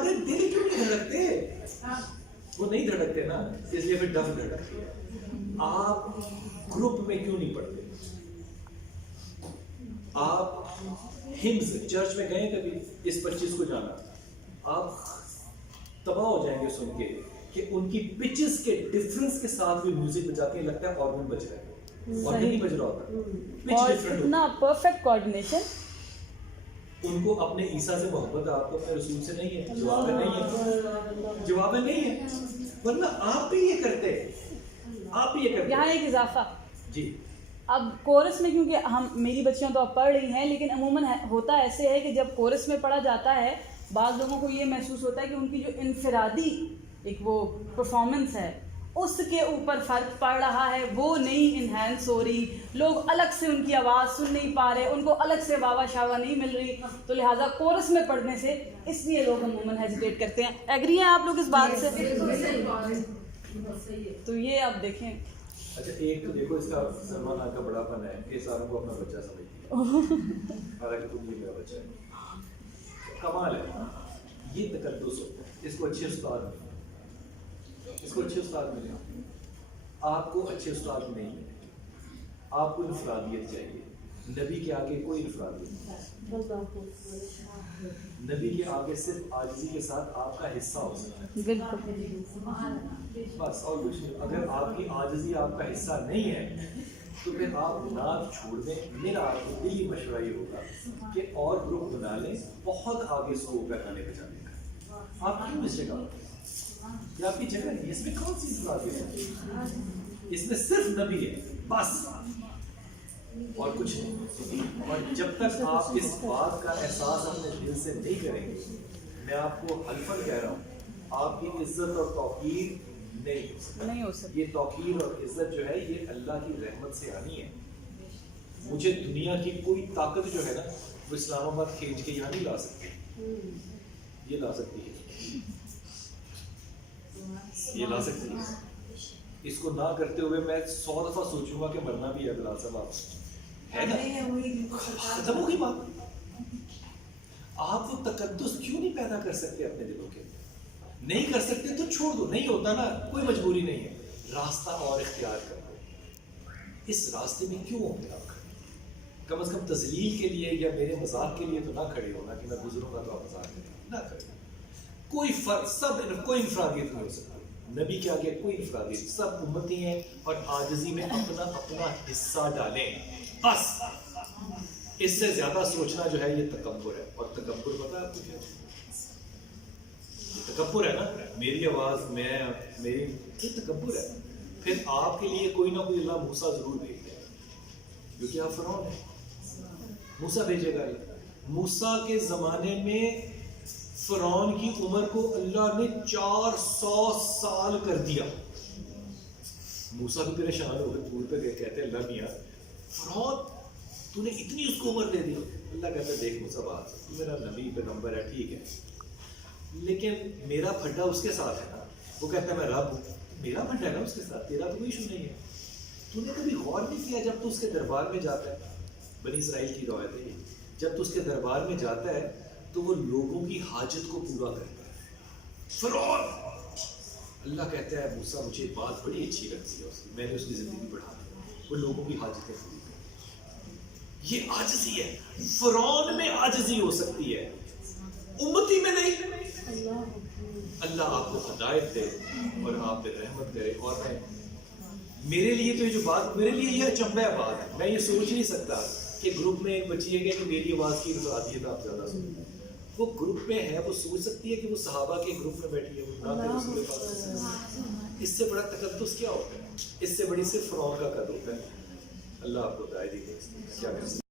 تمہارے دل کیوں نہیں دھڑکتے؟ وہ نہیں دھڑکتے نا، اس لیے پھر ڈف دھڑکتی ہے۔ آپ گروپ میں کیوں نہیں پڑھتے؟ آپ ہمز چرچ میں گئے کبھی اس 25 کو جانا، آپ تباہ ہو جائیں گے سن کے کہ ان کی پچز کے ڈفرنس کے ساتھ بھی میوزک بجاتی ہیں، لگتا ہے آرگن بج رہا ہے، آرگن نہیں بج رہا ہوتا، پچ ڈفرنٹ اتنا پرفیکٹ کوآرڈینیشن۔ ان کو اپنے عیسیٰ سے محبت ہے، آپ کو اپنے رسول سے نہیں ہے۔ جواب ہے نہیں ہے، جواب ہے نہیں ہے، ورنہ آپ بھی یہ کرتے، آپ بھی یہ کرتے۔ یہاں ایک اضافہ، جی اب کورس میں کیونکہ میری بچیاں تو اب پڑھ رہی ہیں، لیکن عموماً ہوتا ایسے ہے کہ جب کورس میں پڑھا جاتا ہے بعض لوگوں کو یہ محسوس ہوتا ہے کہ ان کی جو انفرادی ایک وہ پرفارمنس ہے اس کے اوپر فرق پڑ رہا ہے، وہ نہیں انہینس ہو رہی، لوگ الگ سے ان کی آواز سن نہیں پا رہے، ان کو الگ سے واوا شاوا نہیں مل رہی، تو لہٰذا کورس میں پڑھنے سے اس لیے لوگ عموماً ہیزیٹیٹ کرتے ہیں۔ ایگری ہیں آپ لوگ اس بات سے؟ تو یہ آپ دیکھیں۔ اچھا ایک تو دیکھو اس کا سلمان خان کا بڑا پن ہے کہ ساروں کو اپنا بچہ سمجھتی ہے، حالانکہ تم بھی میرا بچہ ہے، کمال ہے، یہ تقدس ہوتا ہے۔ اس کو اچھے استاد ملے، اس کو اچھے استاد ملے، آپ کو اچھے استاد نہیں ہے، آپ کو انفرادیت چاہیے۔ نبی کے آگے کوئی انفرادیت نہیں، نبی کے آگے صرف عاجزی کے ساتھ آپ کا حصہ ہو سکتا ہے، بس اور کچھ نہیں۔ اگر آپ کی عاجزی آپ کا حصہ نہیں ہے تو پھر آپ نعت چھوڑ دیں۔ میرا آپ کو دلی مشورہ یہ ہوگا کہ اور گروپ بنا لیں، بہت آگے اسکوپ ہے گانے بجانے کا۔ آپ کیوں اس جگہ یہ آپ کی جگہ نہیں، اس میں کون سی انفرادیت ہے؟ اس میں صرف نبی ہے بس، اور کچھ نہیں۔ اور جب تک آپ اس بات کا احساس اپنے دل سے نہیں کریں گے، میں آپ کو حلفاً کہہ رہا ہوں، آپ کی عزت اور توقیر نہیں ہو سکتی۔ یہ توقیر اور عزت جو ہے یہ اللہ کی رحمت سے آنی ہے۔ مجھے دنیا کی کوئی طاقت جو ہے نا وہ اسلام آباد کھینچ کے یہاں نہیں لا سکتی، یہ لا سکتی ہے، یہ لا سکتی ہے۔ اس کو نہ کرتے ہوئے میں 100 دفعہ سوچوں گا کہ مرنا بھی ہے بلال صاحب، آپ ہے نا، ختم ہوگی بات۔ آپ وہ تقدس کیوں نہیں پیدا کر سکتے اپنے دلوں کے؟ نہیں کر سکتے تو چھوڑ دو، نہیں ہوتا نا، کوئی مجبوری نہیں ہے، راستہ اور اختیار کر دو۔ اس راستے میں کیوں ہوں گے آپ کھڑے؟ کم از کم تذلیل کے لیے یا میرے مذاق کے لیے تو نہ کھڑے ہونا کہ میں گزروں گا تو آپ مذاق کریں، نہ کریں۔ کوئی فرق، سب کوئی انفرادیت نہیں ہو سکتی نبی کے آگے، کوئی انفرادیت، سب امتی ہیں اور عاجزی میں اپنا اپنا حصہ ڈالیں بس۔ اس سے زیادہ سوچنا جو ہے یہ تکبر ہے، اور تکبر پتہ ہے آپ کو کیا ہے؟ یہ تکبر ہے نا، میری آواز میری، یہ تکبر ہے۔ پھر آپ کے لیے کوئی نہ کوئی اللہ موسیٰ ضرور بھیج دے، کیونکہ آپ فرعون ہیں، موسیٰ بھیجے گا۔ موسیٰ کے زمانے میں فرعون کی عمر کو اللہ نے 400 سال کر دیا۔ موسیٰ بھی پریشان ہو گئے، طور پہ کہتے ہیں اللہ میاں فرعون تو نے اتنی اس کو عمر دے دی۔ اللہ کہتا ہے دیکھ موسیٰ بات، تو میرا نبی پیغمبر ہے ٹھیک ہے، لیکن میرا پھڈا اس کے ساتھ ہے نا۔ وہ کہتا ہے میں رب ہوں، میرا پھڈا ہے نا اس کے ساتھ، تیرا تو کوئی ایشو نہیں ہے۔ تو نے کبھی غور نہیں کیا جب تو اس کے دربار میں جاتا ہے، بنی اسرائیل کی روایت ہے، جب تو اس کے دربار میں جاتا ہے تو وہ لوگوں کی حاجت کو پورا کرتا ہے۔ فرعون، اللہ کہتا ہے موسیٰ مجھے بات بڑی اچھی لگتی ہے اس کی، میں نے اس کی زندگی بڑھا دی، وہ لوگوں کی حاجتیں پوری کرتا ہے۔ یہ عاجزی ہے، فرعون میں عاجزی ہو سکتی ہے، امتی میں نہیں۔ اللہ آپ کو ہدایت دے اور آپ پہ رحمت کرے۔ اور میرے لیے تو یہ جو بات، میرے لیے یہ اچنبھہ بات ہے، میں یہ سوچ نہیں سکتا کہ گروپ میں ایک بچی ہے کہ میری آواز کی انفرادیت آپ زیادہ سنیں۔ وہ گروپ میں ہے، وہ سوچ سکتی ہے کہ وہ صحابہ کے گروپ میں بیٹھی ہے، وہ نہ رسول پاک۔ اس سے بڑا تقدس کیا ہوتا ہے؟ اس سے بڑی صرف فرعون کا قد ہوتا ہے۔ اللہ آپ کو ہدایت دے، کیا کر سکتے ہیں۔